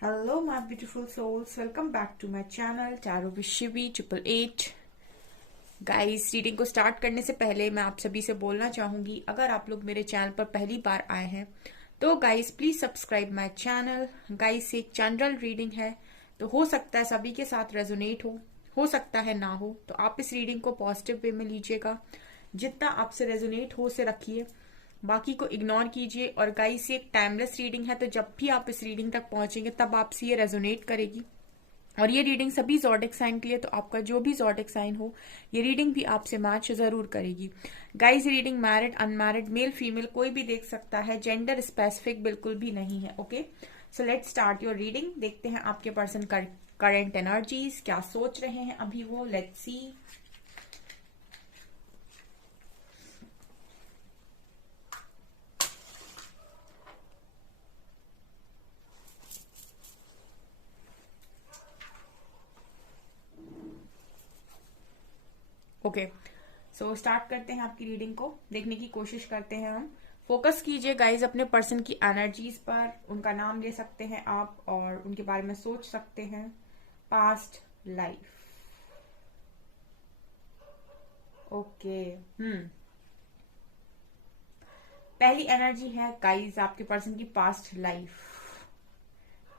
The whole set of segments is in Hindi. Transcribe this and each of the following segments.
Hello, my beautiful souls. Welcome back to my channel Tarot with Shivi 888. Guys, reading को स्टार्ट करने से पहले मैं आप सभी से बोलना चाहूंगी, अगर आप लोग मेरे चैनल पर पहली बार आए हैं तो guys please subscribe my channel. Guys, एक जनरल रीडिंग है तो हो सकता है सभी के साथ रेजोनेट हो सकता है ना हो, तो आप इस रीडिंग को पॉजिटिव वे में लीजिएगा। जितना आपसे रेजोनेट हो उसे रखिए, बाकी को इग्नोर कीजिए। और गाइस, ये एक टाइमलेस रीडिंग है, तो जब भी आप इस रीडिंग तक पहुंचेंगे तब आपसे ये रेजोनेट करेगी। और ये रीडिंग सभी ज़ोडिक साइन के लिए, तो आपका जो भी ज़ोडिक साइन हो ये रीडिंग भी आपसे मैच जरूर करेगी। Guys, reading married unmarried male female कोई भी देख सकता है, जेंडर स्पेसिफिक बिल्कुल भी नहीं है। Okay, so let's start your reading. देखते हैं आपके पर्सन करंट एनर्जीज क्या सोच रहे हैं अभी वो। Let's see. Okay, so start करते हैं आपकी रीडिंग को, देखने की कोशिश करते हैं हम। फोकस कीजिए गाइज अपने पर्सन की एनर्जीज पर। उनका नाम ले सकते हैं आप और उनके बारे में सोच सकते हैं। Past life. ओके, पहली एनर्जी है गाइज आपके पर्सन की पास्ट लाइफ।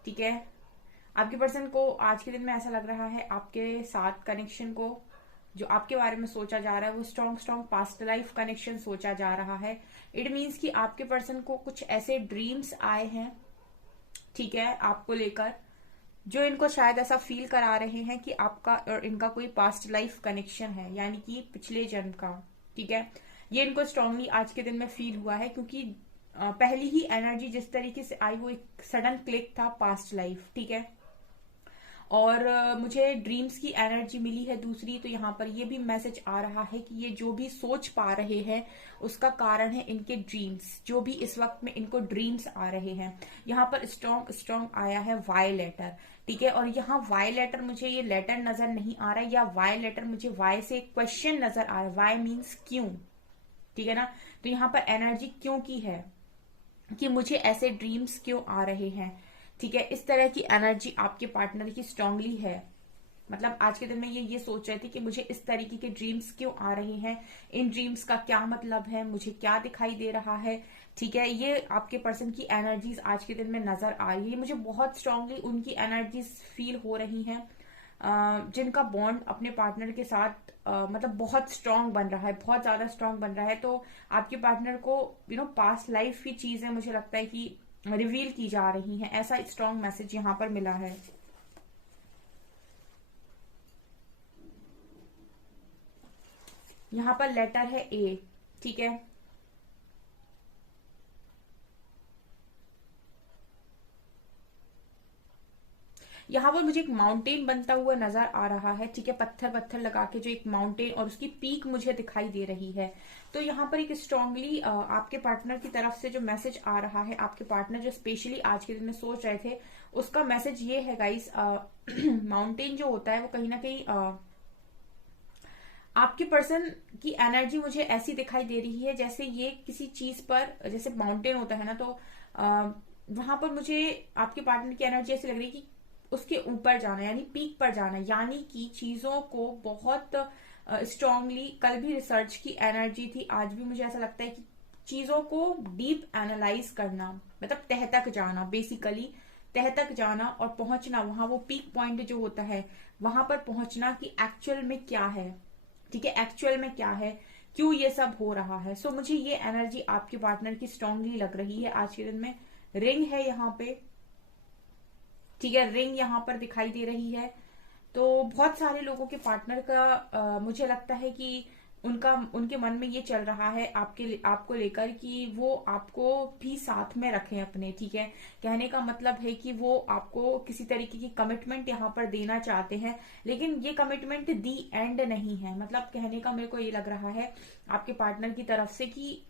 ठीक है, आपके पर्सन को आज के दिन में ऐसा लग रहा है आपके साथ कनेक्शन को, जो आपके बारे में सोचा जा रहा है वो स्ट्रॉन्ग पास्ट लाइफ कनेक्शन सोचा जा रहा है। इट मीन्स कि आपके पर्सन को कुछ ऐसे ड्रीम्स आए हैं, ठीक है, आपको लेकर, जो इनको शायद ऐसा फील करा रहे हैं कि आपका और इनका कोई पास्ट लाइफ कनेक्शन है, यानी कि पिछले जन्म का। ठीक है, ये इनको स्ट्रांगली आज के दिन में फील हुआ है, क्योंकि पहली ही एनर्जी जिस तरीके से आई वो एक सडन क्लिक था, पास्ट लाइफ। ठीक है, और मुझे ड्रीम्स की एनर्जी मिली है दूसरी, तो यहाँ पर ये भी मैसेज आ रहा है कि ये जो भी सोच पा रहे हैं उसका कारण है इनके ड्रीम्स, जो भी इस वक्त में इनको ड्रीम्स आ रहे हैं। यहाँ पर स्ट्रॉन्ग आया है वाई लेटर। ठीक है, और यहाँ वाई लेटर, मुझे ये लेटर नजर नहीं आ रहा है, या वाई लेटर मुझे वाई से एक क्वेश्चन नजर आ रहा है। वाई मीन्स क्यों। ठीक है ना, तो यहाँ पर एनर्जी क्यों की है कि मुझे ऐसे ड्रीम्स क्यों आ रहे हैं। ठीक है, इस तरह की एनर्जी आपके पार्टनर की स्ट्रांगली है। मतलब आज के दिन में ये सोच रहे थे कि मुझे इस तरीके के ड्रीम्स क्यों आ रहे हैं, इन ड्रीम्स का क्या मतलब है, मुझे क्या दिखाई दे रहा है। ठीक है, ये आपके पर्सन की एनर्जीज आज के दिन में नजर आ रही है। मुझे बहुत स्ट्रांगली उनकी एनर्जीज फील हो रही हैं, जिनका बॉन्ड अपने पार्टनर के साथ मतलब बहुत स्ट्रांग बन रहा है, बहुत ज्यादा स्ट्रांग बन रहा है। तो आपके पार्टनर को पास्ट लाइफ की चीजें मुझे लगता है कि रिवील की जा रही हैं, ऐसा स्ट्रांग मैसेज यहाँ पर मिला है। यहाँ पर लेटर है ए। ठीक है, यहाँ पर मुझे एक माउंटेन बनता हुआ नजर आ रहा है। ठीक है, पत्थर पत्थर लगा के जो एक माउंटेन और उसकी पीक मुझे दिखाई दे रही है। तो यहाँ पर एक स्ट्रांगली आपके पार्टनर की तरफ से जो मैसेज आ रहा है, आपके पार्टनर जो स्पेशली आज के दिन में सोच रहे थे, उसका मैसेज ये है गाइस, माउंटेन जो होता है वो कहीं ना कहीं आपके पर्सन की एनर्जी मुझे ऐसी दिखाई दे रही है जैसे ये किसी चीज पर, जैसे माउंटेन होता है ना, तो वहां पर मुझे आपके पार्टनर की एनर्जी ऐसी लग रही है कि उसके ऊपर जाना, यानी पीक पर जाना, यानी कि चीजों को बहुत स्ट्रांगली, कल भी रिसर्च की एनर्जी थी, आज भी मुझे ऐसा लगता है कि चीजों को डीप एनालाइज करना, मतलब तह तक जाना, बेसिकली तह तक जाना और पहुंचना, वहां वो पीक पॉइंट जो होता है वहां पर पहुंचना कि एक्चुअल में क्या है। ठीक है, एक्चुअल में क्या है, क्यों ये सब हो रहा है। सो मुझे ये एनर्जी आपके पार्टनर की स्ट्रांगली लग रही है आज के दिन में। रिंग है यहाँ पे। ठीक है, रिंग यहाँ पर दिखाई दे रही है। तो बहुत सारे लोगों के पार्टनर का मुझे लगता है कि उनके मन में ये चल रहा है आपको लेकर कि वो आपको भी साथ में रखें अपने। ठीक है, कहने का मतलब है कि वो आपको किसी तरीके की कमिटमेंट यहाँ पर देना चाहते हैं, लेकिन ये कमिटमेंट दी एंड नहीं है। मतलब कहने का मेरे को ये लग रहा है आपके पार्टनर की तरफ से कि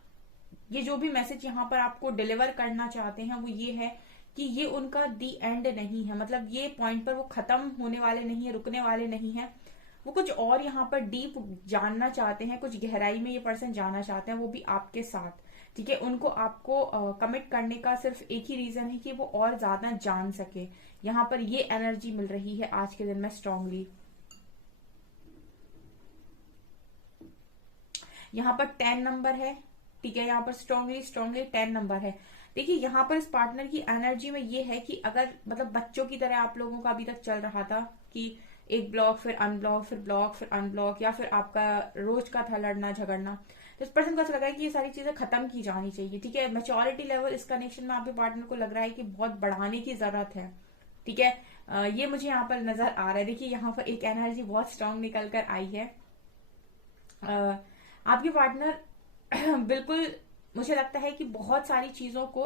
ये जो भी मैसेज यहाँ पर आपको डिलीवर करना चाहते हैं वो ये है कि ये उनका दी एंड नहीं है। मतलब ये पॉइंट पर वो खत्म होने वाले नहीं है, रुकने वाले नहीं है। वो कुछ और यहाँ पर डीप जानना चाहते हैं, कुछ गहराई में ये पर्सन जाना चाहते हैं, वो भी आपके साथ। ठीक है, उनको आपको कमिट करने का सिर्फ एक ही रीजन है कि वो और ज्यादा जान सके। यहाँ पर ये एनर्जी मिल रही है आज के दिन में स्ट्रांगली। यहाँ पर 10 नंबर है, ठीक है, यहाँ पर स्ट्रांगली स्ट्रांगली 10 नंबर है। देखिए यहाँ पर इस पार्टनर की एनर्जी में ये है कि अगर मतलब बच्चों की तरह आप लोगों का अभी तक चल रहा था कि एक ब्लॉक फिर अनब्लॉक फिर ब्लॉक फिर अनब्लॉक, या फिर आपका रोज का था लड़ना झगड़ना, तो इस पर्सन को ऐसा लग रहा है कि ये सारी चीजें खत्म की जानी चाहिए। ठीक है, मैच्योरिटी लेवल इस कनेक्शन में आपके पार्टनर को लग रहा है कि बहुत बढ़ाने की जरूरत है। ठीक है, ये मुझे यहाँ पर नजर आ रहा है। देखिए यहाँ पर एक एनर्जी बहुत स्ट्रांग निकल कर आई है। आपके पार्टनर बिल्कुल मुझे लगता है कि बहुत सारी चीजों को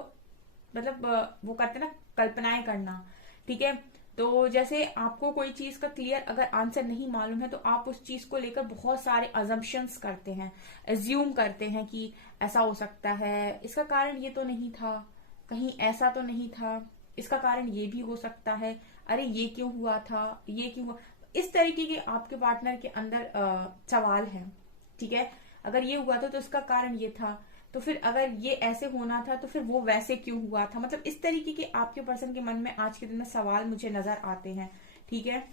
मतलब वो करते हैं ना, कल्पनाएं करना। ठीक है, तो जैसे आपको कोई चीज का क्लियर अगर आंसर नहीं मालूम है तो आप उस चीज को लेकर बहुत सारे अजम्पशंस करते हैं, एज्यूम करते हैं कि ऐसा हो सकता है, इसका कारण ये तो नहीं था, कहीं ऐसा तो नहीं था, इसका कारण ये भी हो सकता है, अरे ये क्यों हुआ था, ये क्यों हुआ। इस तरीके के आपके पार्टनर के अंदर सवाल है। ठीक है, अगर ये हुआ था तो इसका कारण ये था, तो फिर अगर ये ऐसे होना था तो फिर वो वैसे क्यों हुआ था। मतलब इस तरीके के आपके पर्सन के मन में आज के दिन में सवाल मुझे नजर आते हैं। ठीक है,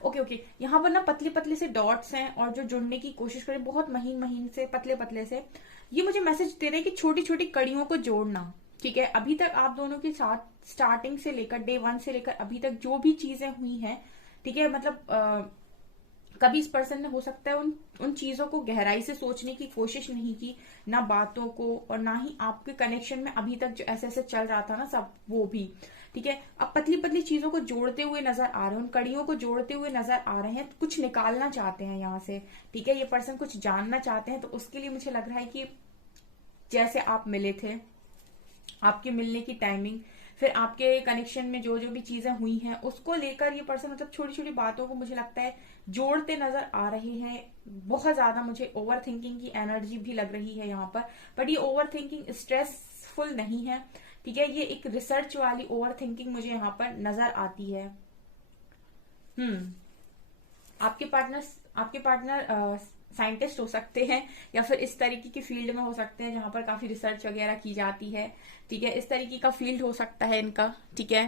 ओके ओके, यहाँ पर ना पतले पतले से डॉट्स हैं और जो जुड़ने की कोशिश करें बहुत महीन महीन से पतले पतले से, ये मुझे मैसेज दे रहे हैं कि छोटी छोटी कड़ियों को जोड़ना। ठीक है, अभी तक आप दोनों के साथ स्टार्टिंग से लेकर डे 1 से लेकर अभी तक जो भी चीजें हुई हैं, ठीक है, मतलब कभी इस पर्सन ने हो सकता है उन उन चीजों को गहराई से सोचने की कोशिश नहीं की, ना बातों को, और ना ही आपके कनेक्शन में अभी तक जो ऐसे ऐसे चल रहा था ना सब वो भी। ठीक है, अब पतली पतली चीजों को जोड़ते हुए नजर आ रहे हैं, उन कड़ियों को जोड़ते हुए नजर आ रहे हैं, कुछ निकालना चाहते हैं यहाँ से। ठीक है, ये पर्सन कुछ जानना चाहते हैं, तो उसके लिए मुझे लग रहा है कि जैसे आप मिले थे, आपके मिलने की टाइमिंग, फिर आपके कनेक्शन में जो जो भी चीजें हुई हैं उसको लेकर ये पर्सन मतलब छोटी छोटी बातों को मुझे लगता है जोड़ते नजर आ रहे हैं। बहुत ज्यादा मुझे ओवर थिंकिंग की एनर्जी भी लग रही है यहाँ पर, बट ये ओवर थिंकिंग स्ट्रेसफुल नहीं है। ठीक है, ये एक रिसर्च वाली ओवर थिंकिंग मुझे यहाँ पर नजर आती है। हम्म, आपके पार्टनर साइंटिस्ट हो सकते हैं, या फिर इस तरीके की फील्ड में हो सकते हैं जहां पर काफी रिसर्च वगैरह की जाती है। ठीक है, इस तरीके का फील्ड हो सकता है इनका। ठीक है,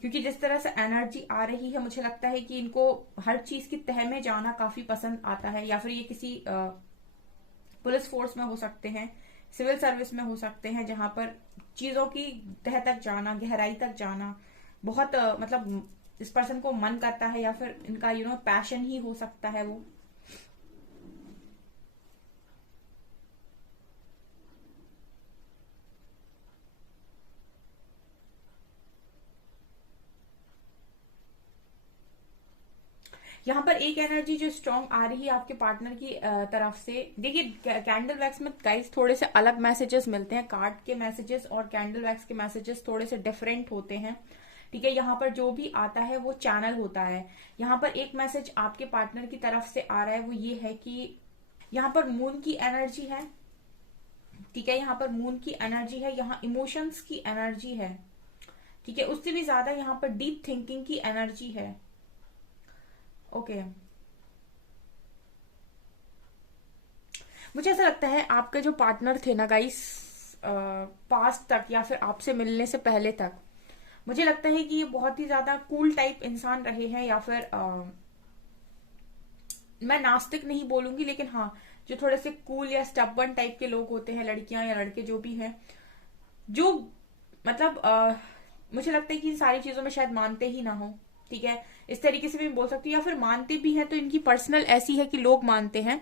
क्योंकि जिस तरह से एनर्जी आ रही है मुझे लगता है कि इनको हर चीज की तह में जाना काफी पसंद आता है, या फिर ये किसी पुलिस फोर्स में हो सकते हैं, सिविल सर्विस में हो सकते हैं, जहां पर चीजों की तह तक जाना, गहराई तक जाना बहुत मतलब इस पर्सन को मन करता है, या फिर इनका पैशन ही हो सकता है वो। यहाँ पर एक एनर्जी जो स्ट्रांग आ रही है आपके पार्टनर की तरफ से, देखिए कैंडल वैक्स में गाइस थोड़े से अलग मैसेजेस मिलते हैं, कार्ड के मैसेजेस और कैंडल वैक्स के मैसेजेस थोड़े से डिफरेंट होते हैं। ठीक है, यहाँ पर जो भी आता है वो चैनल होता है। यहाँ पर एक मैसेज आपके पार्टनर की तरफ से आ रहा है, वो ये है कि यहाँ पर मून की एनर्जी है। ठीक है, यहाँ पर मून की एनर्जी है, यहाँ इमोशंस की एनर्जी है। ठीक है, उससे भी ज्यादा यहाँ पर डीप थिंकिंग की एनर्जी है। ओके, मुझे ऐसा लगता है आपके जो पार्टनर थे ना गाइस, पास्ट तक या फिर आपसे मिलने से पहले तक, मुझे लगता है कि ये बहुत ही ज्यादा कूल टाइप इंसान रहे हैं, या फिर मैं नास्तिक नहीं बोलूंगी, लेकिन हाँ जो थोड़े से कूल या स्टबर्न टाइप के लोग होते हैं, लड़कियां या लड़के जो भी हैं, जो मतलब मुझे लगता है कि इन सारी चीजों में शायद मानते ही ना हो। ठीक है, इस तरीके से भी बोल सकती हूँ, या फिर मानते भी हैं तो इनकी पर्सनल ऐसी है कि लोग मानते हैं,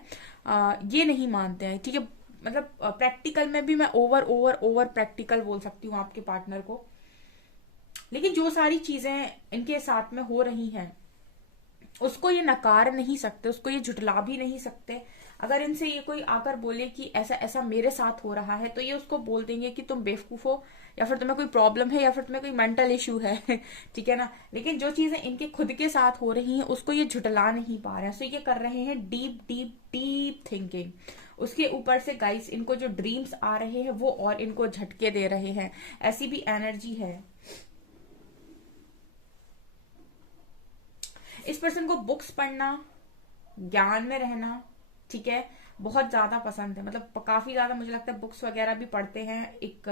ये नहीं मानते हैं। ठीक है, मतलब प्रैक्टिकल में भी मैं ओवर ओवर ओवर प्रैक्टिकल बोल सकती हूँ आपके पार्टनर को। लेकिन जो सारी चीजें इनके साथ में हो रही हैं उसको ये नकार नहीं सकते, उसको ये झुटला भी नहीं सकते। अगर इनसे ये कोई आकर बोले कि ऐसा ऐसा मेरे साथ हो रहा है, तो ये उसको बोल देंगे कि तुम बेवकूफ हो, या फिर तुम्हें कोई प्रॉब्लम है, या फिर तुम्हें कोई मेंटल इश्यू है। ठीक है ना, लेकिन जो चीजें इनके खुद के साथ हो रही हैं उसको ये झुटला नहीं पा रहे हैं, सो ये कर रहे हैं डीप डीप डीप थिंकिंग। उसके ऊपर से गाइस इनको जो ड्रीम्स आ रहे हैं वो और इनको झटके दे रहे हैं, ऐसी भी एनर्जी है। इस पर्सन को बुक्स पढ़ना, ज्ञान में रहना, ठीक है, बहुत ज्यादा पसंद है। मतलब काफी ज्यादा मुझे लगता है बुक्स वगैरह भी पढ़ते हैं। एक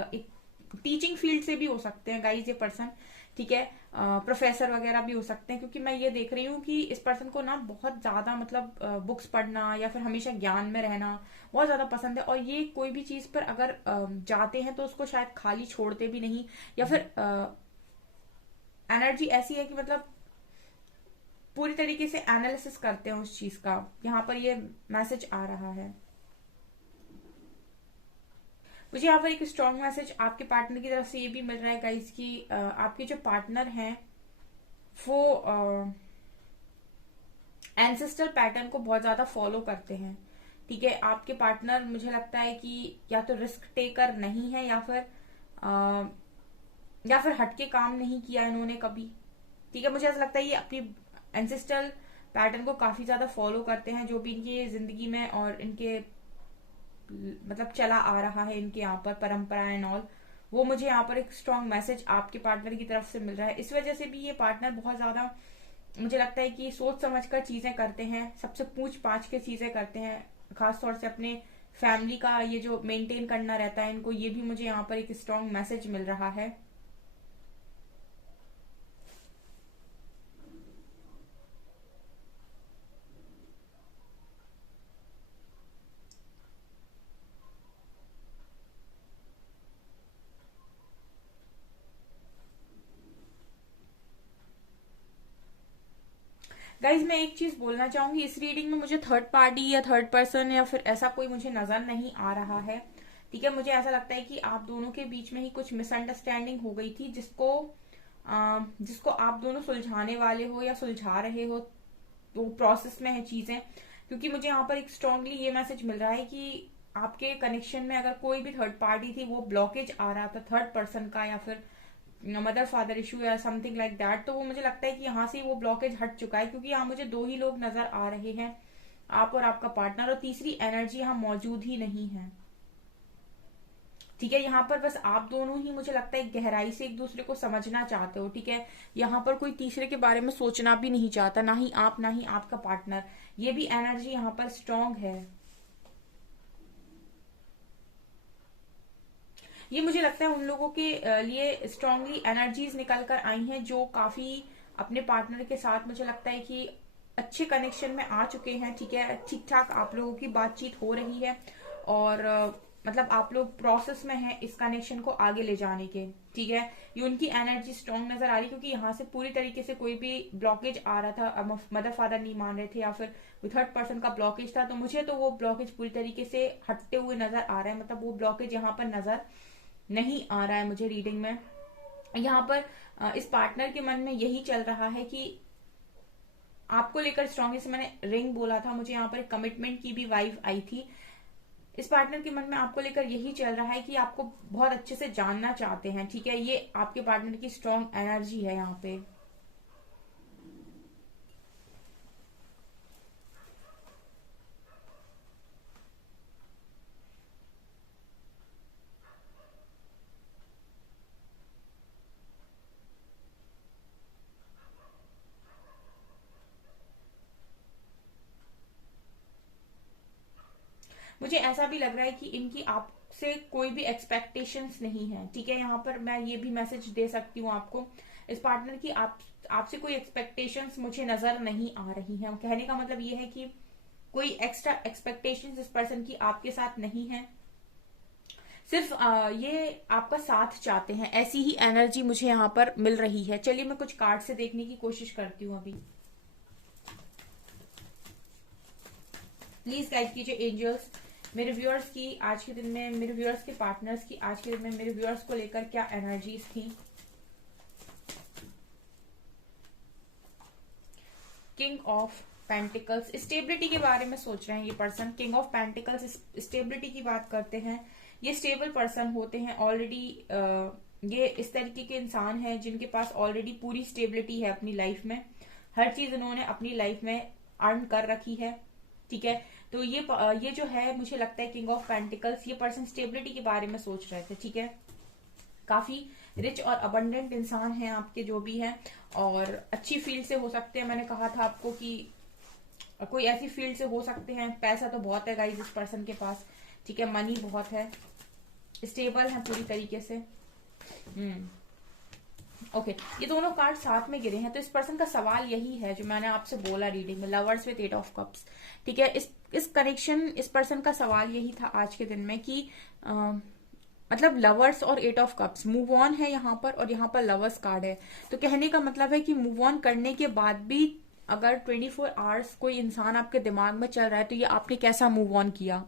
टीचिंग फील्ड से भी हो सकते हैं गाइज ये पर्सन, ठीक है, प्रोफेसर वगैरह भी हो सकते हैं, क्योंकि मैं ये देख रही हूँ कि इस पर्सन को ना बहुत ज्यादा मतलब बुक्स पढ़ना या फिर हमेशा ज्ञान में रहना बहुत ज्यादा पसंद है। और ये कोई भी चीज पर अगर जाते हैं तो उसको शायद खाली छोड़ते भी नहीं, या फिर एनर्जी ऐसी है कि मतलब पूरी तरीके से एनालिसिस करते हैं उस चीज का। यहाँ पर ये मैसेज आ रहा है मुझे, यहाँ पर एक स्ट्रॉन्ग मैसेज आपके पार्टनर की तरफ से ये भी मिल रहा है गाइस कि आपके जो पार्टनर हैं वो एंसेस्टर पैटर्न को बहुत ज्यादा फॉलो करते हैं, ठीक है। आपके पार्टनर मुझे लगता है कि या तो रिस्क टेकर नहीं है या फिर हटके काम नहीं किया इन्होंने कभी, ठीक है। मुझे ऐसा लगता है ये अपनी एंसेस्ट्रल पैटर्न को काफी ज्यादा फॉलो करते हैं, जो भी इनकी जिंदगी में और इनके मतलब चला आ रहा है इनके यहाँ पर परंपरा एंड ऑल, वो मुझे यहाँ पर एक स्ट्रॉन्ग मैसेज आपके पार्टनर की तरफ से मिल रहा है। इस वजह से भी ये पार्टनर बहुत ज्यादा मुझे लगता है कि सोच समझ कर चीजें करते हैं, सबसे पूछ पाछ के चीजें करते हैं, खासतौर से अपने फैमिली का ये जो मेंटेन करना रहता है इनको, ये भी मुझे यहाँ पर एक स्ट्रॉन्ग मैसेज मिल रहा है। गाइज मैं एक चीज बोलना चाहूंगी, इस रीडिंग में मुझे थर्ड पार्टी या थर्ड पर्सन या फिर ऐसा कोई मुझे नजर नहीं आ रहा है, ठीक है। मुझे ऐसा लगता है कि आप दोनों के बीच में ही कुछ मिसअंडरस्टैंडिंग हो गई थी, जिसको आप दोनों सुलझाने वाले हो या सुलझा रहे हो, तो प्रोसेस में है चीजें। क्योंकि मुझे यहाँ पर एक स्ट्रांगली ये मैसेज मिल रहा है कि आपके कनेक्शन में अगर कोई भी थर्ड पार्टी थी, वो ब्लॉकेज आ रहा था थर्ड पर्सन का या फिर मदर फादर इशू या समथिंग लाइक दैट, तो वो मुझे लगता है कि यहाँ से वो ब्लॉकेज हट चुका है। क्योंकि यहाँ मुझे दो ही लोग नजर आ रहे हैं, आप और आपका पार्टनर, और तीसरी एनर्जी यहाँ मौजूद ही नहीं है, ठीक है। यहाँ पर बस आप दोनों ही मुझे लगता है गहराई से एक दूसरे को समझना चाहते हो, ठीक है। यहाँ पर कोई तीसरे के बारे में सोचना भी नहीं चाहता, ना ही आप ना ही आपका पार्टनर। ये भी एनर्जी यहाँ पर स्ट्रांग है। ये मुझे लगता है उन लोगों के लिए स्ट्रांगली एनर्जीज निकल कर आई हैं जो काफी अपने पार्टनर के साथ मुझे लगता है कि अच्छे कनेक्शन में आ चुके हैं, ठीक है। ठीक ठाक आप लोगों की बातचीत हो रही है और मतलब आप लोग प्रोसेस में हैं इस कनेक्शन को आगे ले जाने के, ठीक है। ये उनकी एनर्जी स्ट्रांग नजर आ रही है, क्योंकि यहाँ से पूरी तरीके से कोई भी ब्लॉकेज आ रहा था, मदर फादर नहीं मान रहे थे या फिर थर्ड पर्सन का ब्लॉकेज था, तो मुझे तो वो ब्लॉकेज पूरी तरीके से हटते हुए नजर आ रहा है। मतलब वो ब्लॉकेज यहाँ पर नजर नहीं आ रहा है मुझे रीडिंग में। यहाँ पर इस पार्टनर के मन में यही चल रहा है कि आपको लेकर स्ट्रांग, जैसे मैंने रिंग बोला था, मुझे यहाँ पर एक कमिटमेंट की भी वाइब आई थी। इस पार्टनर के मन में आपको लेकर यही चल रहा है कि आपको बहुत अच्छे से जानना चाहते हैं, ठीक है। ये आपके पार्टनर की स्ट्रांग एनर्जी है यहाँ पे। मुझे ऐसा भी लग रहा है कि इनकी आपसे कोई भी एक्सपेक्टेशंस नहीं है, ठीक है। यहाँ पर मैं ये भी मैसेज दे सकती हूँ आपको, इस पार्टनर की आपसे कोई एक्सपेक्टेशंस मुझे नजर नहीं आ रही हैं। कहने का मतलब ये है कि कोई एक्स्ट्रा एक्सपेक्टेशंस इस पर्सन की आपके साथ नहीं है, सिर्फ ये आपका साथ चाहते हैं, ऐसी ही एनर्जी मुझे यहाँ पर मिल रही है। चलिए मैं कुछ कार्ड से देखने की कोशिश करती हूँ अभी। प्लीज गाइड कीजिए एंजल्स, मेरे व्यूअर्स की आज के दिन में, मेरे व्यूअर्स के पार्टनर्स की आज के दिन में मेरे व्यूअर्स को लेकर क्या एनर्जीज थी। किंग ऑफ पेंटिकल्स, स्टेबिलिटी के बारे में सोच रहे हैं ये person. King of pentacles stability की बात करते हैं, ये स्टेबल पर्सन होते हैं ऑलरेडी। ये इस तरीके के इंसान हैं जिनके पास ऑलरेडी पूरी स्टेबिलिटी है अपनी लाइफ में, हर चीज इन्होंने अपनी लाइफ में अर्न कर रखी है, ठीक है। तो ये जो है मुझे लगता है किंग ऑफ पेंटिकल्स, ये पर्सन स्टेबिलिटी के बारे में सोच रहे थे, ठीक है। काफी रिच और अबंडेंट इंसान हैं आपके जो भी हैं, और अच्छी फील्ड से हो सकते हैं। मैंने कहा था आपको कि कोई ऐसी फील्ड से हो सकते हैं। पैसा तो बहुत है गाइस इस पर्सन के पास, ठीक है, मनी बहुत है, स्टेबल है पूरी तरीके से। ओके, ये दोनों कार्ड साथ में गिरे हैं, तो इस पर्सन का सवाल यही है जो मैंने आपसे बोला रीडिंग में, लवर्स विद 8 ऑफ कप्स, ठीक है। इस कनेक्शन, इस पर्सन का सवाल यही था आज के दिन में कि मतलब लवर्स और 8 ऑफ कप्स, मूव ऑन है यहाँ पर, और यहाँ पर लवर्स कार्ड है। तो कहने का मतलब है कि मूव ऑन करने के बाद भी अगर 24 आवर्स कोई इंसान आपके दिमाग में चल रहा है, तो ये आपने कैसा मूव ऑन किया,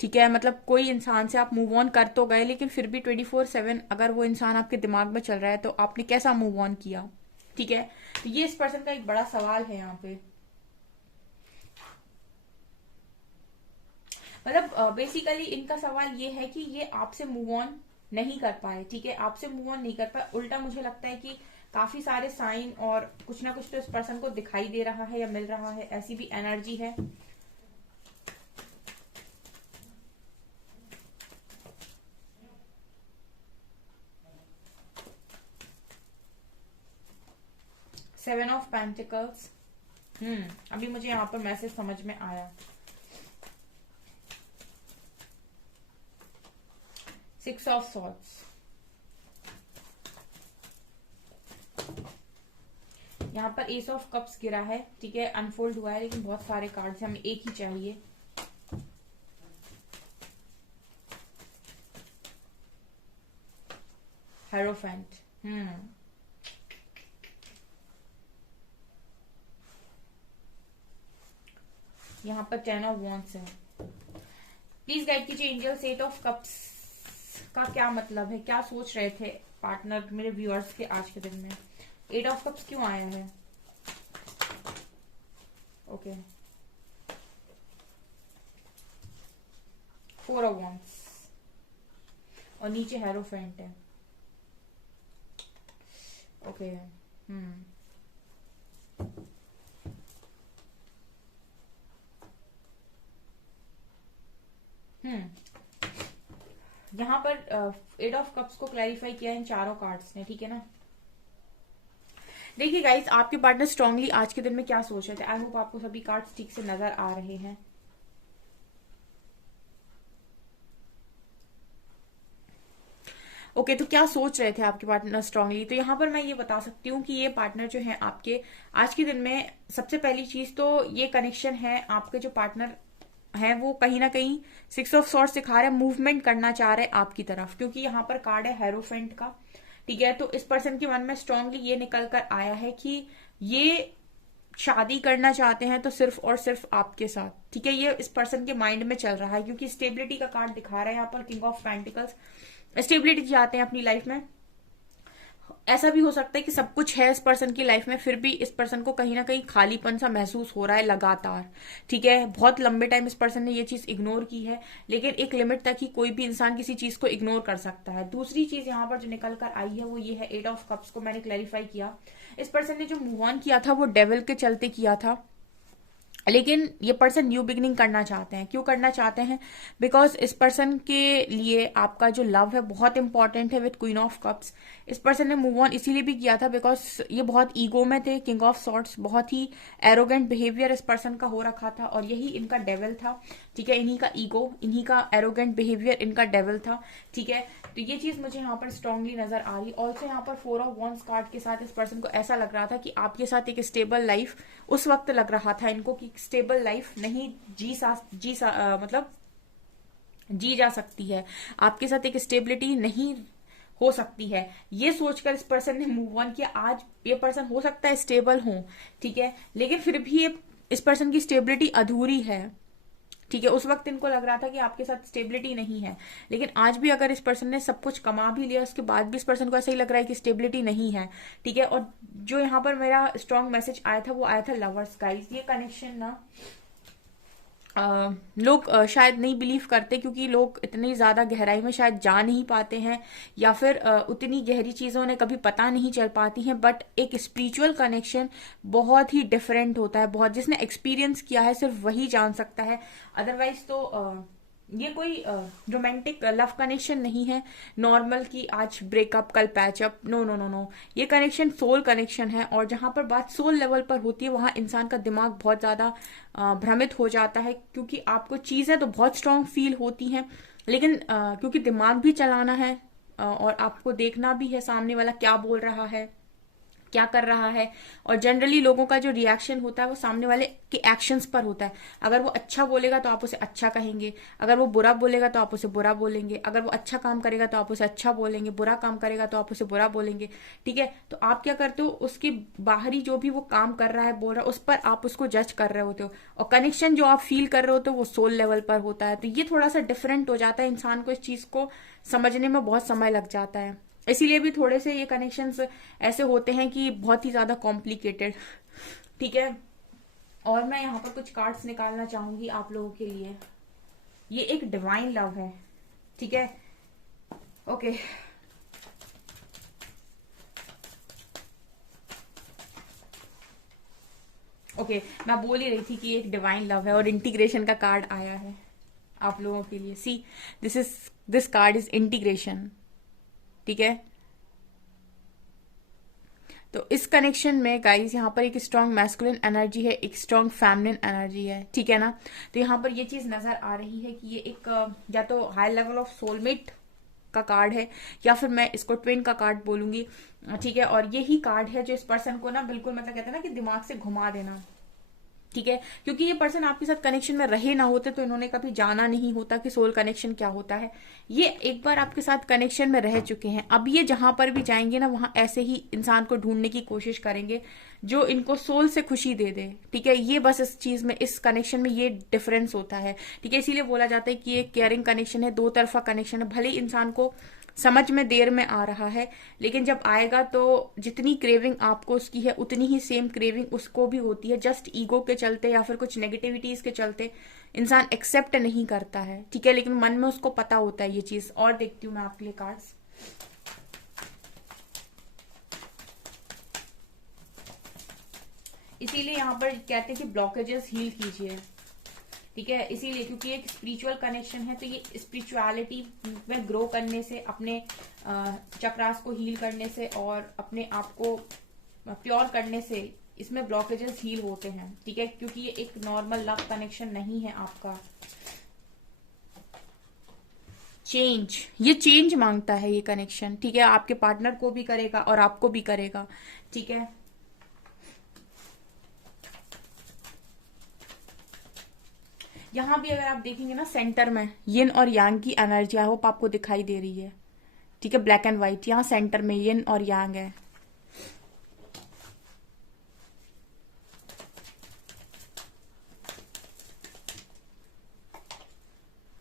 ठीक है। मतलब कोई इंसान से आप मूव ऑन कर तो गए, लेकिन फिर भी 24/7 अगर वो इंसान आपके दिमाग में चल रहा है, तो आपने कैसा मूव ऑन किया, ठीक है। तो ये इस पर्सन का एक बड़ा सवाल है यहाँ पे। मतलब बेसिकली इनका सवाल ये है कि ये आपसे मूव ऑन नहीं कर पाए, ठीक है, आपसे मूव ऑन नहीं कर पाए। उल्टा मुझे लगता है कि काफी सारे साइन और कुछ ना कुछ तो इस पर्सन को दिखाई दे रहा है या मिल रहा है, ऐसी भी एनर्जी है। सेवन ऑफ पेंटिकल्स, अभी मुझे यहाँ पर मैसेज समझ में आया। 6 ऑफ सॉर्ड्स, यहाँ पर एस ऑफ कप्स गिरा है, ठीक है, अनफोल्ड हुआ है, लेकिन बहुत सारे कार्ड्स हमें एक ही चाहिए। हेरोफेंट, यहाँ पर 10 ऑफ वॉन्ड्स है। प्लीज गाइड कीजिए एंजल्स, 8 ऑफ कप्स का क्या मतलब है, क्या सोच रहे थे पार्टनर मेरे व्यूअर्स के आज के दिन में। 8 ऑफ कप्स क्यों आया है? ओके, 4 ऑफ वॉन्ड्स और नीचे हेरोफेंट है। ओके, यहाँ पर 8 ऑफ कप्स को क्लैरिफाई किया इन चारों कार्ड्स ने, ठीक है ना। देखिए गाइस, आपके पार्टनर स्ट्रांगली आज के दिन में क्या सोच रहे थे। आई होप आपको सभी कार्ड्स ठीक से नजर आ रहे हैं। ओके, तो क्या सोच रहे थे आपके पार्टनर स्ट्रांगली? तो यहाँ पर मैं ये बता सकती हूँ कि ये पार्टनर जो है आपके आज के दिन में, सबसे पहली चीज तो ये कनेक्शन है, आपके जो पार्टनर है वो कहीं ना कहीं 6 ऑफ सॉर्ड्स दिखा रहे हैं, मूवमेंट करना चाह रहे हैं आपकी तरफ, क्योंकि यहाँ पर कार्ड है हेरोफेंट का, ठीक है। तो इस पर्सन के मन में स्ट्रांगली ये निकल कर आया है कि ये शादी करना चाहते हैं तो सिर्फ और सिर्फ आपके साथ, ठीक है। ये इस पर्सन के माइंड में चल रहा है, क्योंकि स्टेबिलिटी का कार्ड दिखा रहा है यहाँ पर, किंग ऑफ पेंटिकल्स। स्टेबिलिटी चाहते हैं अपनी लाइफ में। ऐसा भी हो सकता है कि सब कुछ है इस पर्सन की लाइफ में, फिर भी इस पर्सन को कहीं ना कहीं खालीपन सा महसूस हो रहा है लगातार, ठीक है। बहुत लंबे टाइम इस पर्सन ने ये चीज इग्नोर की है, लेकिन एक लिमिट तक ही कोई भी इंसान किसी चीज को इग्नोर कर सकता है। दूसरी चीज यहाँ पर जो निकल कर आई है वो ये है 8 ऑफ कप्स को मैंने क्लैरिफाई किया। इस पर्सन ने जो मूव ऑन किया था वो डेविल के चलते किया था, लेकिन ये पर्सन न्यू बिगनिंग करना चाहते हैं। क्यों करना चाहते हैं? बिकॉज इस पर्सन के लिए आपका जो लव है बहुत इंपॉर्टेंट है विद क्वीन ऑफ कप्स। इस पर्सन ने मूव ऑन इसीलिए भी किया था बिकॉज ये बहुत ईगो में थे। किंग ऑफ सॉर्ड्स, बहुत ही एरोगेंट बिहेवियर इस पर्सन का हो रखा था, और यही इनका डेविल था, ठीक है। इन्हीं का ईगो, इन्हीं का एरोगेंट बिहेवियर इनका डेविल था, ठीक है। तो ये चीज मुझे यहाँ पर स्ट्रांगली नजर आ रही। ऑल्सो यहाँ पर 4 ऑफ वॉन्ड्स कार्ड के साथ इस पर्सन को ऐसा लग रहा था कि आपके साथ एक स्टेबल लाइफ, उस वक्त लग रहा था इनको कि स्टेबल लाइफ नहीं मतलब जी जा सकती है, आपके साथ एक स्टेबिलिटी नहीं हो सकती है। ये सोचकर इस पर्सन ने मूव ऑन किया। आज ये पर्सन हो सकता है स्टेबल हो, ठीक है, लेकिन फिर भी ये इस पर्सन की स्टेबिलिटी अधूरी है, ठीक है। उस वक्त इनको लग रहा था कि आपके साथ स्टेबिलिटी नहीं है, लेकिन आज भी अगर इस पर्सन ने सब कुछ कमा भी लिया, उसके बाद भी इस पर्सन को ऐसा ही लग रहा है कि स्टेबिलिटी नहीं है, ठीक है। और जो यहाँ पर मेरा स्ट्रॉन्ग मैसेज आया था वो आया था लवर्स गाइस। ये कनेक्शन ना लोग शायद नहीं बिलीव करते, क्योंकि लोग इतनी ज्यादा गहराई में शायद जा नहीं पाते हैं, या फिर उतनी गहरी चीजों उन्हें कभी पता नहीं चल पाती हैं। बट एक स्पिरिचुअल कनेक्शन बहुत ही डिफरेंट होता है, बहुत जिसने एक्सपीरियंस किया है सिर्फ वही जान सकता है। अदरवाइज तो ये कोई रोमांटिक लव कनेक्शन नहीं है, नॉर्मल कि आज ब्रेकअप कल patchup, no no no no. ये कनेक्शन सोल कनेक्शन है, और जहां पर बात सोल लेवल पर होती है वहां इंसान का दिमाग बहुत ज्यादा भ्रमित हो जाता है, क्योंकि आपको चीजें तो बहुत स्ट्रांग फील होती हैं, लेकिन क्योंकि दिमाग भी चलाना है, और आपको देखना भी है सामने वाला क्या बोल रहा है, क्या कर रहा है। और जनरली लोगों का जो रिएक्शन होता है वो सामने वाले के एक्शंस पर होता है। अगर वो अच्छा बोलेगा तो आप उसे अच्छा कहेंगे, अगर वो बुरा बोलेगा तो आप उसे बुरा बोलेंगे, अगर वो अच्छा काम करेगा तो आप उसे अच्छा बोलेंगे, बुरा काम करेगा तो आप उसे बुरा बोलेंगे। ठीक है, तो आप क्या करते हो, उसके बाहरी जो भी वो काम कर रहा है, बोल रहा है, उस पर आप उसको जज कर रहे होते हो, और कनेक्शन जो आप फील कर रहे होते हो वो सोल लेवल पर होता है। तो ये थोड़ा सा डिफरेंट हो जाता है, इंसान को इस चीज को समझने में बहुत समय लग जाता है। इसीलिए भी थोड़े से ये कनेक्शंस ऐसे होते हैं कि बहुत ही ज्यादा कॉम्प्लिकेटेड। ठीक है, और मैं यहाँ पर कुछ कार्ड्स निकालना चाहूंगी आप लोगों के लिए। ये एक डिवाइन लव है, ठीक है। ओके, ओके, मैं बोल ही रही थी कि ये एक डिवाइन लव है, और इंटीग्रेशन का कार्ड आया है आप लोगों के लिए। सी, दिस कार्ड इज इंटीग्रेशन, ठीक है। तो इस कनेक्शन में गाइस यहाँ पर एक स्ट्रॉन्ग मैस्कुलिन एनर्जी है, एक स्ट्रॉन्ग फेमिनिन एनर्जी है, ठीक है ना। तो यहाँ पर ये चीज नजर आ रही है कि ये एक या तो हाई लेवल ऑफ सोलमेट का कार्ड है, या फिर मैं इसको ट्विन का कार्ड बोलूंगी, ठीक है। और यही कार्ड है जो इस पर्सन को ना बिल्कुल, मतलब कहते हैं ना कि दिमाग से घुमा देना, ठीक है। क्योंकि ये पर्सन आपके साथ कनेक्शन में रहे ना होते तो इन्होंने कभी जाना नहीं होता कि सोल कनेक्शन क्या होता है। ये एक बार आपके साथ कनेक्शन में रह चुके हैं, अब ये जहां पर भी जाएंगे ना वहां ऐसे ही इंसान को ढूंढने की कोशिश करेंगे जो इनको सोल से खुशी दे दे, ठीक है। ये बस इस चीज में, इस कनेक्शन में ये डिफरेंस होता है, ठीक है। इसीलिए बोला जाता है कि ये केयरिंग कनेक्शन है, दो तरफा कनेक्शन है। भले ही इंसान को समझ में देर में आ रहा है, लेकिन जब आएगा तो जितनी क्रेविंग आपको उसकी है उतनी ही सेम क्रेविंग उसको भी होती है। जस्ट ईगो के चलते या फिर कुछ नेगेटिविटीज के चलते इंसान एक्सेप्ट नहीं करता है, ठीक है, लेकिन मन में उसको पता होता है ये चीज। और देखती हूँ मैं आपके लिए कार्ड्स। इसीलिए यहाँ पर कहते हैं कि ब्लॉकेजेस हील कीजिए, ठीक है। इसीलिए क्योंकि एक स्पिरिचुअल कनेक्शन है, तो ये स्पिरिचुअलिटी में ग्रो करने से, अपने चक्रास को हील करने से और अपने आप को प्योर करने से इसमें ब्लॉकेजेस हील होते हैं, ठीक है। क्योंकि ये एक नॉर्मल लव कनेक्शन नहीं है आपका। चेंज, ये चेंज मांगता है ये कनेक्शन, ठीक है। आपके पार्टनर को भी करेगा और आपको भी करेगा, ठीक है। यहाँ भी अगर आप देखेंगे ना, सेंटर में यिन और यांग की एनर्जी आई होप आपको दिखाई दे रही है, ठीक है। ब्लैक एंड व्हाइट, यहाँ सेंटर में यिन और यांग है।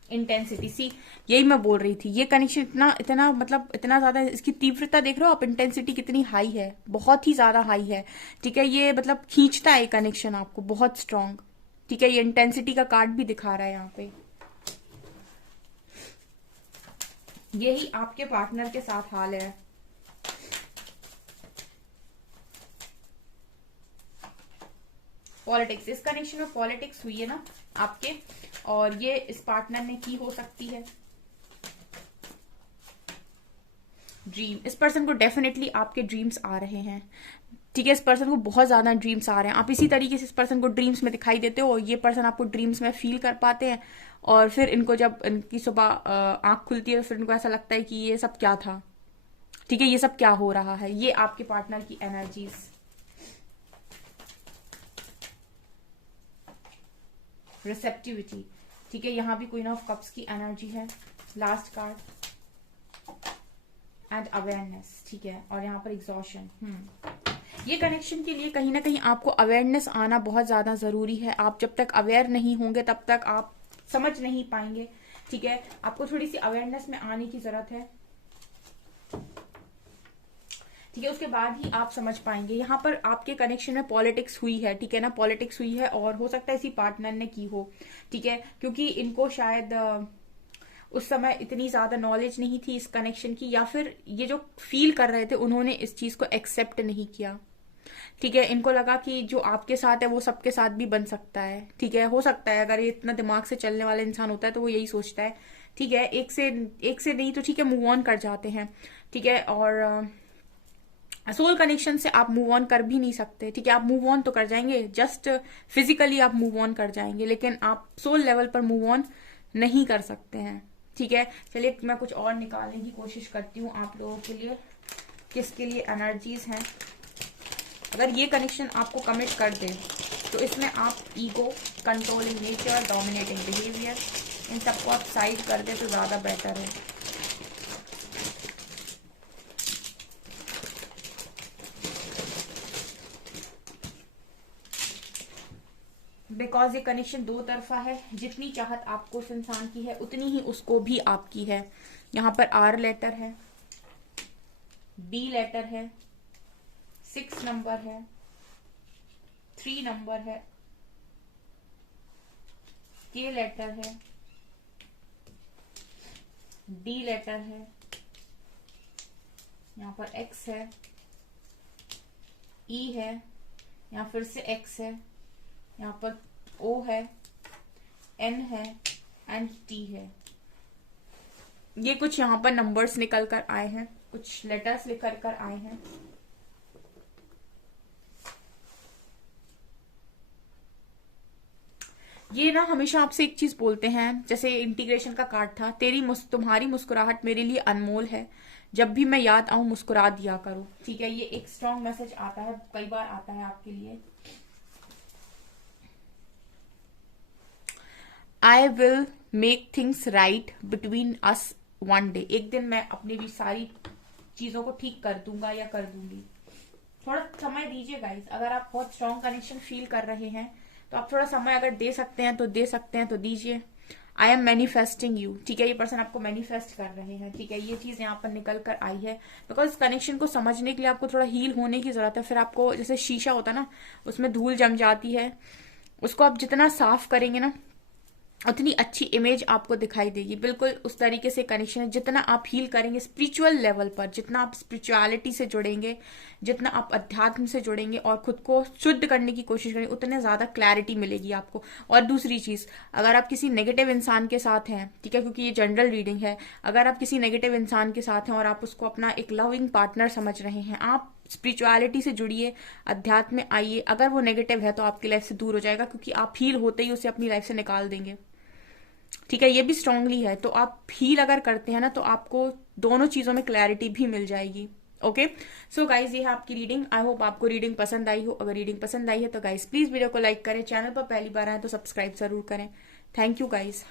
इंटेंसिटी, सी, यही मैं बोल रही थी, ये कनेक्शन इतना इतना मतलब इतना ज्यादा, इसकी तीव्रता देख रहे हो आप, इंटेंसिटी कितनी हाई है, बहुत ही ज्यादा हाई है, ठीक है। ये मतलब खींचता है कनेक्शन आपको बहुत स्ट्रांग, ठीक है। ये इंटेंसिटी का कार्ड भी दिखा रहा है यहाँ पे। यही आपके पार्टनर के साथ हाल है। पॉलिटिक्स, इस कनेक्शन में पॉलिटिक्स हुई है ना आपके, और ये इस पार्टनर ने की हो सकती है। ड्रीम, इस पर्सन को डेफिनेटली आपके ड्रीम्स आ रहे हैं, ठीक है। इस पर्सन को बहुत ज्यादा ड्रीम्स आ रहे हैं, आप इसी तरीके से इस पर्सन को ड्रीम्स में दिखाई देते हो, ये पर्सन आपको ड्रीम्स में फील कर पाते हैं, और फिर इनको जब इनकी सुबह आंख खुलती है तो फिर इनको ऐसा लगता है कि ये सब क्या था, ठीक है, ये सब क्या हो रहा है। ये आपके पार्टनर की एनर्जीज। रिसेप्टिविटी, ठीक है। यहां भी क्वीन ऑफ कप्स की एनर्जी है, लास्ट कार्ड, एंड अवेयरनेस, ठीक है। और यहाँ पर एग्जॉशन। ये कनेक्शन के लिए कहीं ना कहीं आपको अवेयरनेस आना बहुत ज्यादा जरूरी है। आप जब तक अवेयर नहीं होंगे तब तक आप समझ नहीं पाएंगे, ठीक है। आपको थोड़ी सी अवेयरनेस में आने की जरूरत है, ठीक है। उसके बाद ही आप समझ पाएंगे। यहाँ पर आपके कनेक्शन में पॉलिटिक्स हुई है, ठीक है ना, पॉलिटिक्स हुई है, और हो सकता है इसी पार्टनर ने की हो, ठीक है। क्योंकि इनको शायद उस समय इतनी ज्यादा नॉलेज नहीं थी इस कनेक्शन की, या फिर ये जो फील कर रहे थे उन्होंने इस चीज को एक्सेप्ट नहीं किया, ठीक है, इनको लगा कि जो आपके साथ है वो सबके साथ भी बन सकता है। ठीक है, हो सकता है अगर ये इतना दिमाग से चलने वाला इंसान होता है तो वो यही सोचता है। ठीक है, एक से नहीं तो ठीक है, मूव ऑन कर जाते हैं। ठीक है, और सोल कनेक्शन से आप मूव ऑन कर भी नहीं सकते। ठीक है, आप मूव ऑन तो कर जाएंगे, जस्ट फिजिकली आप मूव ऑन कर जाएंगे, लेकिन आप सोल लेवल पर मूव ऑन नहीं कर सकते हैं। ठीक है, चलिए मैं कुछ और निकालने की कोशिश करती हूँ आप लोगों के लिए, किसके लिए एनर्जीज हैं। अगर ये कनेक्शन आपको कमिट कर दे तो इसमें आप ego, controlling nature, dominating behaviour, इन सबको आप साइड कर दे तो ज्यादा बेटर है। बिकॉज ये कनेक्शन दो तरफा है। जितनी चाहत आपको उस इंसान की है उतनी ही उसको भी आपकी है। यहाँ पर आर लेटर है, बी लेटर है, 6 नंबर है, 3 नंबर है, के लेटर है, डी लेटर है, यहाँ पर एक्स है, ई है, यहाँ फिर से एक्स है, यहाँ पर ओ है, एन है एंड टी है। ये कुछ यहाँ पर नंबर्स निकल कर आए हैं, कुछ लेटर्स निकल कर आए हैं। ये ना हमेशा आपसे एक चीज बोलते हैं, जैसे इंटीग्रेशन का कार्ड था, तुम्हारी मुस्कुराहट मेरे लिए अनमोल है, जब भी मैं याद आऊं मुस्कुरा दिया करो। ठीक है, ये एक स्ट्रॉन्ग मैसेज आता है, कई बार आता है आपके लिए। I will make things right between us one day. एक दिन मैं अपनी भी सारी चीजों को ठीक कर दूंगा या कर दूंगी। थोड़ा समय दीजिए गाइस। अगर आप बहुत स्ट्रॉन्ग कनेक्शन फील कर रहे हैं तो आप थोड़ा समय अगर दे सकते हैं तो दीजिए। I am manifesting you. ठीक है, ये पर्सन आपको मैनिफेस्ट कर रहे हैं। ठीक है, ये चीज यहाँ पर निकल कर आई है। बिकॉज कनेक्शन को समझने के लिए आपको थोड़ा हील होने की जरूरत है। फिर आपको जैसे शीशा होता है ना, उसमें धूल जम जाती है, उसको आप जितना साफ करेंगे ना उतनी अच्छी इमेज आपको दिखाई देगी। बिल्कुल उस तरीके से कनेक्शन है। जितना आप हील करेंगे स्पिरिचुअल लेवल पर, जितना आप स्पिरिचुअलिटी से जुड़ेंगे, जितना आप अध्यात्म से जुड़ेंगे और खुद को शुद्ध करने की कोशिश करेंगे, उतने ज्यादा क्लैरिटी मिलेगी आपको। और दूसरी चीज, अगर आप किसी नेगेटिव इंसान के साथ हैं, ठीक है, क्योंकि ये जनरल रीडिंग है, अगर आप किसी नेगेटिव इंसान के साथ हैं और आप उसको अपना एक लविंग पार्टनर समझ रहे हैं, आप स्पिरिचुअलिटी से जुड़िए, अध्यात्म में आइए। अगर वो नेगेटिव है तो आपकी लाइफ से दूर हो जाएगा, क्योंकि आप हील होते ही उसे अपनी लाइफ से निकाल देंगे। ठीक है, ये भी स्ट्रांगली है। तो आप हील अगर करते हैं ना तो आपको दोनों चीजों में क्लैरिटी भी मिल जाएगी। ओके, सो गाइज ये है आपकी रीडिंग। आई होप आपको रीडिंग पसंद आई हो। अगर रीडिंग पसंद आई है तो गाइज प्लीज वीडियो को लाइक करें, चैनल पर पहली बार आए तो सब्सक्राइब जरूर करें। Thank you guys.